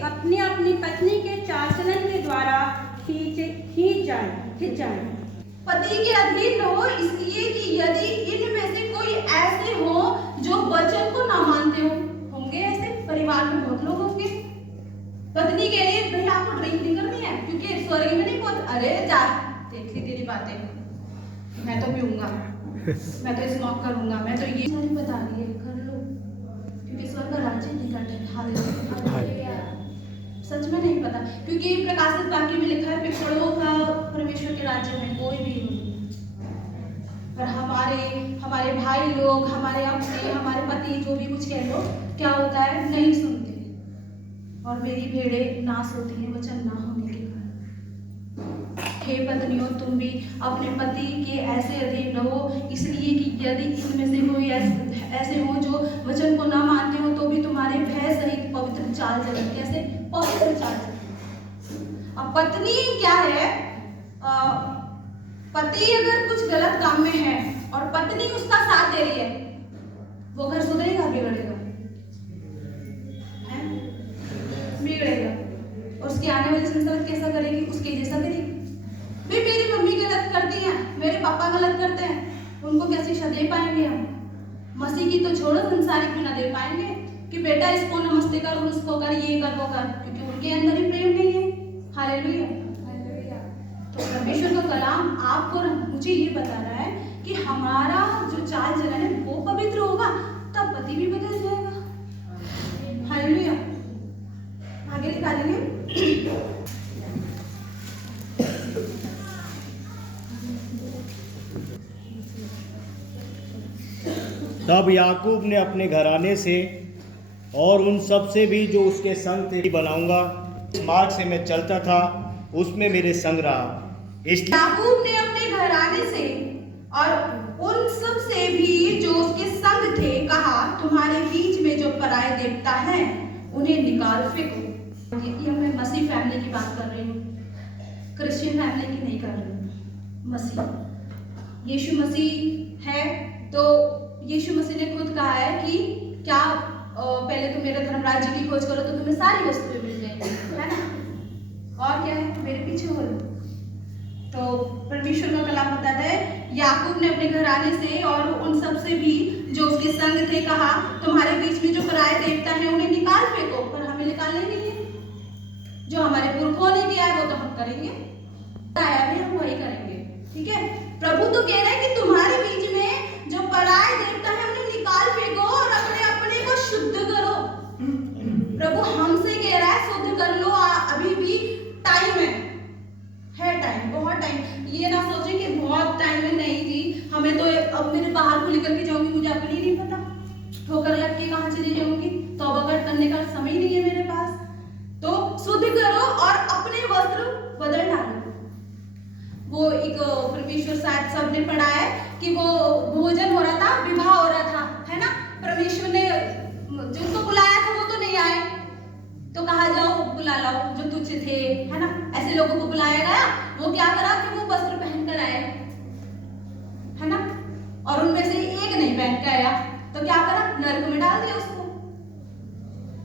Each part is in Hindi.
अपनी अपनी पत्नी के चाल चलन के द्वारा खींच जाए। पति के अधीन रहो, इसलिए कि यदि इनमें से कोई ऐसे हो जो वचन को ना मानते हो, होंगे ऐसे परिवार में बहुत लोग होंगे। पत्नी कह रही है भाई आपको ड्रिंक नहीं करनी है क्योंकि स्वर्ग में नहीं पहुंच, अरे जा देख ली तेरी बातें, मैं तो पीऊंगा, मैं तो स्मोक करूंगा, मैं तो ये नहीं बता रही है कर लो क्योंकि स्वर्ग का राज्य निकट है। हालेलुया। सच में नहीं पता क्योंकि प्रकाशित वाक्य में लिखा है पिछड़ों का परमेश्वर के राज्य में कोई भी नहीं। पर हमारे भाई लोग, हमारे अपने, हमारे पति जो भी कुछ कह लो, क्या होता है नहीं सुनते और मेरी भेड़ें नाश होती हैं वचन ना होने के कारण। हे पत्नियों, तुम भी अपने पति के ऐसे अधीन रहो, इसलिए कि यदि इनमें से कोई ऐसे हो जो वचन को ना मानते हो तो भी तुम्हारे भय सहित पवित्र चाल चलन, कैसे पवित्र चाल चलन। अब पत्नी क्या है, पति अगर कुछ गलत काम में है और पत्नी उसका साथ दे रही है, वो घर सुधरेगा बिगड़ेगा? बिगड़ेगा। और उसकी आने वाली संतान कैसा करेगी? उसके जैसा करेगी। भाई मेरी मम्मी गलत करती है, मेरे पापा गलत करते हैं, उनको क्या शिक्षा दे पाएंगे हम? मसीह की तो छोड़ो, संसारिक भी ना दे पाएंगे कि बेटा इसको नमस्ते कर, उसको कर, ये कर, वो कर, क्योंकि उनके अंदर ही प्रेम नहीं है। हालेलुया। तो परमेश्वर का कलाम आपको मुझे ये बता रहा है कि हमारा जो चाल चलन है वो पवित्र होगा, तब पति भी बदल जाएगा। हालेलुया। आगे निकालेंगे। तब याकूब ने अपने घराने से और उन सब से भी जो उसके संग थे बनाऊंगा, इस मार्ग से मैं चलता था उसमें मेरे संग रहा। याकूब ने अपने घराने से और उन सब से भी जो उसके संग थे कहा, तुम्हारे बीच में जो पराये देवता हैं उन्हें निकाल फेंको। ये मैं मसीह फैमिली की बात कर रही हूँ, क्रिश्चियन फैमिली की नहीं कर रही हूँ। मसीह यीशु मसीह है, तो यीशु मसीह ने खुद कहा है कि क्या पहले तुम मेरे धर्म राज्य की खोज करो तो तुम्हें सारी वस्तुएं मिल जाएंगी, है ना? और क्या है, मेरे पीछे हो। तो परमेश्वर का कलाम बताता है याकूब ने अपने घराने से और उन सब से भी जो उसके संग थे कहा, तुम्हारे बीच में जो पराये देवता हैं उन्हें निकाल फेंको। पर हमें निकालने नहीं है, जो हमारे पुरखों ने किया है वो तो हम करेंगे, आया भी हम वही करेंगे। ठीक है, प्रभु तो कह रहा है कि तुम्हारे बीच में जो पराये देवता है उन्हें निकाल फेंको और अपने अपने को शुद्ध करो। प्रभु हमसे कह रहा है शुद्ध कर लो, अभी भी टाइम है टाइम, बहुत टाइम। ये ना सोचे कि बहुत टाइम है, नहीं जी, हमें तो अब मेरे बाहर को निकल के जाऊंगी, मुझे अपनी नहीं पता, ठोकर लग के कहाँ चली जाऊंगी, तौबा करने का समय नहीं है मेरे पास। तो शुद्ध करो और अपने वस्त्र बदल डालो। वो एक परमेश्वर शायद सबने पढ़ा है कि वो भोजन हो रहा था, विवाह हो रहा था, है ना? परमेश्वर ने जिनको बुलाया था वो तो नहीं आए, तो कहा जाओ बुला लाओ जो तुच्छ थे, है ना? ऐसे लोगों को बुलाया गया, वो क्या करा कि वो वस्त्र पहनकर आए, है ना? और उनमें से एक नहीं पहन के आया तो क्या करा, नरक में डाल दिया उसको।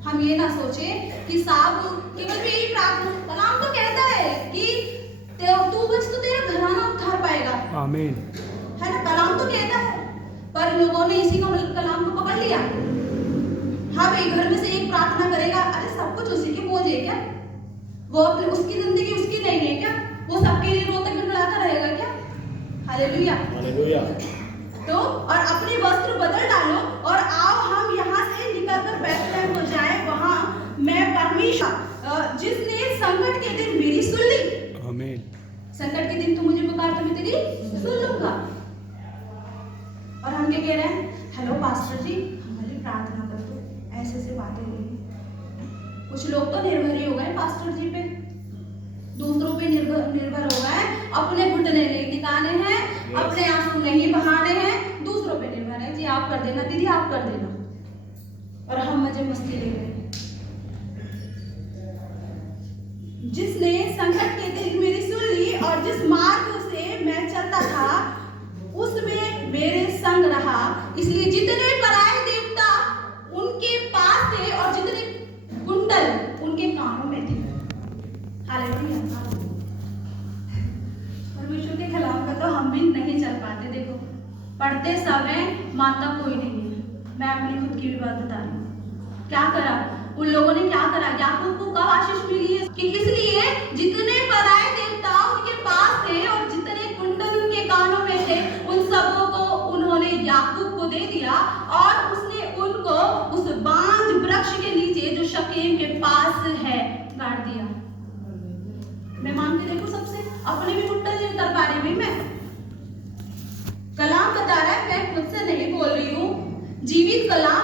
हम ये ना सोचे कि साहब केवल मेरी प्रार्थना, कलाम तो कहता है कि तू बस तो तेरा घराना उद्धार पाएगा, आमीन, है ना? कलाम तो कहता है, पर लोगों ने इसी कलाम को पकड़ लिया। हाँ भाई, घर में से एक प्रार्थना करेगा, अरे सब कुछ उसी के बोझ है क्या? वो अपनी उसकी जिंदगी उसकी नहीं है क्या? वो सबके लिए रोता खिलखिलाता रहेगा क्या? Hallelujah, hallelujah. तो और अपने वस्त्र बदल डालो और आओ हम यहाँ से निकलकर बैतलहम हो जाए, वहां मैं परमेश्वर जिसने संकट के दिन मेरी सुन ली, आमीन। संकट के दिन तू मुझे पुकार तो मैं तेरी सुन लूंगा। और हम क्या कह रहे हैं, हेलो पास्टर जी हमारी प्रार्थना कर दो, ऐसे ऐसे बातें हो रही। कुछ लोग तो निर्भर ही हो गए पास्टर जी पे, दूसरों पे निर्भर हो गए, अपने घुटने नहीं टिकाने हैं, अपने आंसू नहीं बहाने हैं, दूसरों पे निर्भर है। जी आप कर देना, दीदी आप कर देना, और हम मजे मस्ती ले रहे हैं। जिसने संकट के दिन मेरी सुन ली और जिस मार्ग से मैं चलता था उसमें मेरे संग रहा, इसलिए जितने पराये देवता उनके पास थे और जितने कुंडल उनके काम हालेलुया। परमेश्वर के खिलाफ का तो हम भी नहीं चल पाते। देखो पढ़ते समय मानता कोई नहीं है। मैं अपनी खुद की भी बात बता रही हूँ। क्या करा उन लोगों ने, क्या करा? याकूब को कब आशीष मिली है? कि इसलिए जितने पराये देवता उनके पास थे और जितने कुंडल उनके कानों में थे, उन सबों को उन्होंने याकूब को दे दिया और उसने उनको उस बांज वृक्ष के नीचे जो शकेम के पास है गाड़ दिया। मैं मान के देखो, सबसे अपने भी कुंडल नहीं उतर पा रही भाई मैं। कलाम बता रहा है, मैं खुद से नहीं बोल रही हूँ, जीवित कलाम